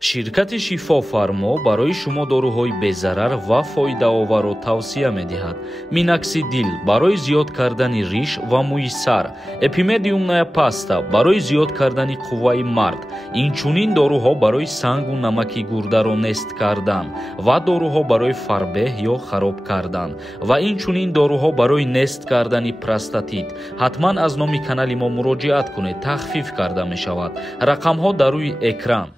ширкати шифофармо барои шумо доруҳои безарар ва фоидаоверро тавсия медиҳад. Миноксидил барои зиёд кардани риш ва мӯи сар, эпимедиумная паста барои зиёд кардани қувваи мард, инчунин доруҳо барои сангу намаки гурдаро нест кардан ва доруҳо барои фарбеҳ ё хароб кардан ва инчунин доруҳо барои нест кардани простатит. ҳатман аз номи канали мо муроҷиат кунед, тахфиф карда мешавад. рақамҳо дар рӯи экран.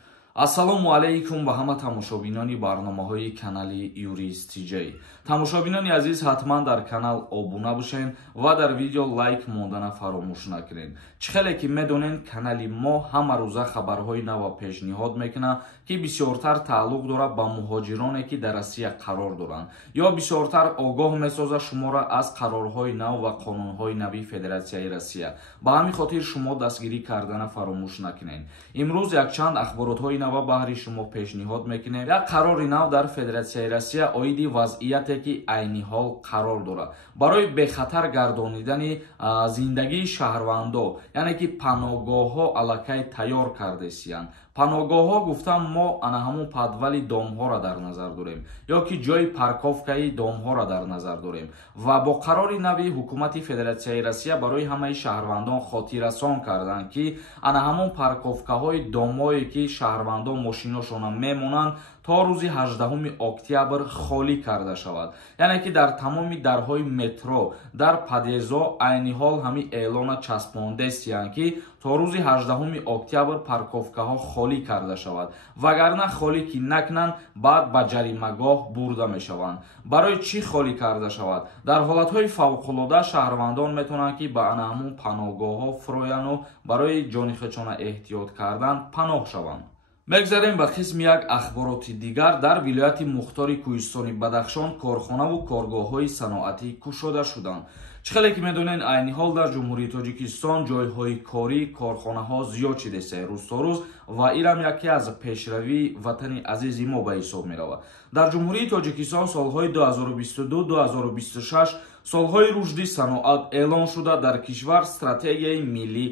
ассалому алайкум ба ҳама тамошобинони барномаҳои канали Юрист Тиҷей. Тамошобинони азиз, ҳатман дар канал обуна бошен ва дар видео лайк мондана фаромӯш накунед. Чӣ хеле ки медонен, канали мо ҳама рӯза хабарҳои нав пешниҳод мекунад ки бисёртар тааллуқ дорад ба муҳоҷироне ки дар Россия қарор доранд ё бисёртар огоҳ месозад шуморо аз қарорҳои нав ва қонунҳои нави Федератсияи Россия. Ба ҳамин хотир шумо дастгирӣ кардана фаромӯш накунед. Имрӯз якчанд ахборотҳои нав баҳри шумо пешниҳод мекунем. Як қарори нав дар Федератсияи Россия оиди вазъияте ки айни ҳол қарор дорад барои бехатар гардонидани зиндагии шаҳрвандо, яъне ки паноҳгоҳҳо аллакай тайёр кардесиянд. паноҳгоҳҳо гуфтам мо ана ҳамун падвали домҳоро дар назар дорем ё ки ҷои парковкаи домҳоро дар назар дорем ва бо қарори нави ҳукумати Федератсияи Россия барои ҳамаи шаҳрвандон хотиррасон карданд ки ана ҳамун парковкаҳои домҳое ки шаҳрвандон мошиношона мемонанд то рӯзи 18 октябр холӣ карда шавад. яъне ки дар тамоми дарҳои метро, дар падъездҳо айни ҳол ҳамин эълона часпондестиянд ки то рӯзи 18 октябр парковкаҳо холӣ карда шавад. вагарна холӣ ки накунанд, баъд ба ҷаримагоҳ бурда мешаванд. барои чӣ холӣ карда шавад? дар ҳолатҳои фавқулода шаҳрвандон метавонанд ки ба ана ҳамун паноҳгоҳҳо фурояну барои ҷони худшона эҳтиёт кардан паноҳ шаванд. мегзарем ба қисми як ахбороти дигар. дар вилояти мухтори Кӯҳистони Бадахшон корхонаву коргоҳҳои саноатӣ кушода шуданд. чӣ хеле ки медонен, айни ҳол дар ҷумҳурии Тоҷикистон ҷойҳои корӣ, корхонаҳо зиёд шидааст рӯз то рӯз ва инам яке аз пешравии ватани азизи мо ба ҳисоб меравад. дар ҷумҳурии Тоҷикистон солҳои 2022-2026 солҳои рушди саноат эълон шуда дар кишвар стратегияи миллӣ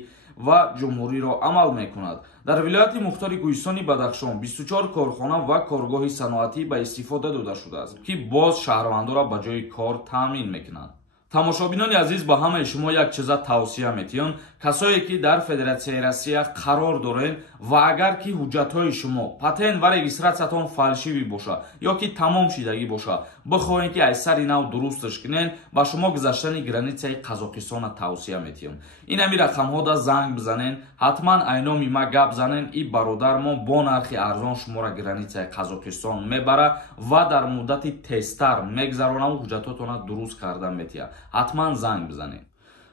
ва ҷумҳуриро амал мекунад. дар вилояти мухтори Кӯҳистони Бадахшон 24 корхона ва коргоҳи саноатӣ ба истифода дода шудааст ки боз шаҳрвандонро ба ҷои кор таъмин мекунанд. тамошобинони азиз, ба ҳамаи шумо як чиза тавсия метиҳам. касое ки дар Федератсияи Россия қарор дорен ва агар ки ҳуҷҷатҳои шумо, патент ва регистратсиятон фалшивӣ боша ё ки тамом шидагӣ боша, бихоҳем ки айсари нав дурусташ кунен, ба шумо гузаштани границаи Қазоқистона тавсия метиҳам. ин ҳамин рақамҳода занг бизанен, ҳатман айноми ма гап занен. и бародар мо бо нархи арзон шуморо границаи Қазоқистон мебара ва дар муддати тезтар мегзаронаву ҳуҷҷатотона дуруст карда метиҳад. ҳатман занг бизанед.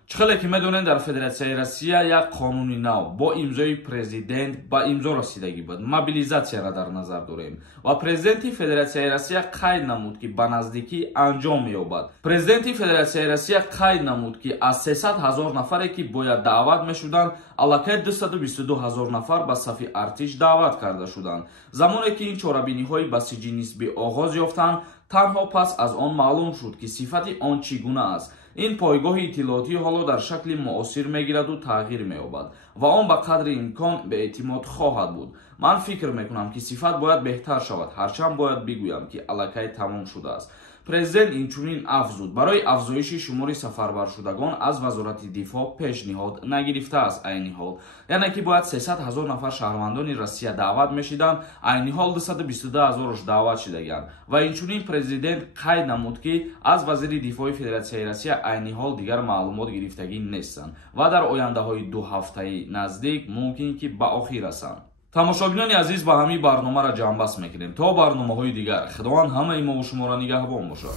чӣ хеле ки медонед, дар Федератсияи Россия як қонуни нав бо имзои президент ба имзо расидагӣ буд. мобилизатсияро дар назар дорем ва президенти Федератсияи Россия қайд намуд ки ба наздикӣ анҷом меёбад. президенти Федератсияи Россия қайд намуд ки аз 300 000 нафаре ки бояд даъват мешуданд, аллакай 222 000 нафар ба сафи артиш даъват карда шуданд. замоне ки ин чорабиниҳои басиҷи нисбӣ оғоз ёфтанд, танҳо пас аз он маълум шуд ки сифати он чӣ гуна аст. ин пойгоҳи иттилоотӣ ҳоло дар шакли муосир мегираду тағйир меёбад ва он ба қадри имкон беэътимод хоҳад буд. ман фикр мекунам ки сифат бояд беҳтар шавад, ҳарчанд бояд бигӯям ки аллакай тамом шудааст. президент инчунин афзуд барои афзоиши шумори сафарбаршудагон аз вазорати дифоъ пешниҳод нагирифтааст. айни ҳол яъне ки бояд 300 000 нафар шаҳрвандони Россия даъват мешиданд, айни ҳол 222 000-ош даъват шидагиянд ва инчунин президент қайд намуд ки аз вазири дифоъи Федератсияи Россия айни ҳол дигар маълумот гирифтагӣ нестанд ва дар ояндаҳои 2 ҳафтаи наздик мумкин ки ба охир расанд. тамошобинони азиз, ба ҳамин барномаро ҷамъбаст мекунем. то барномаҳои дигар, худованд ҳамаи мо шуморо нигаҳбон бошад.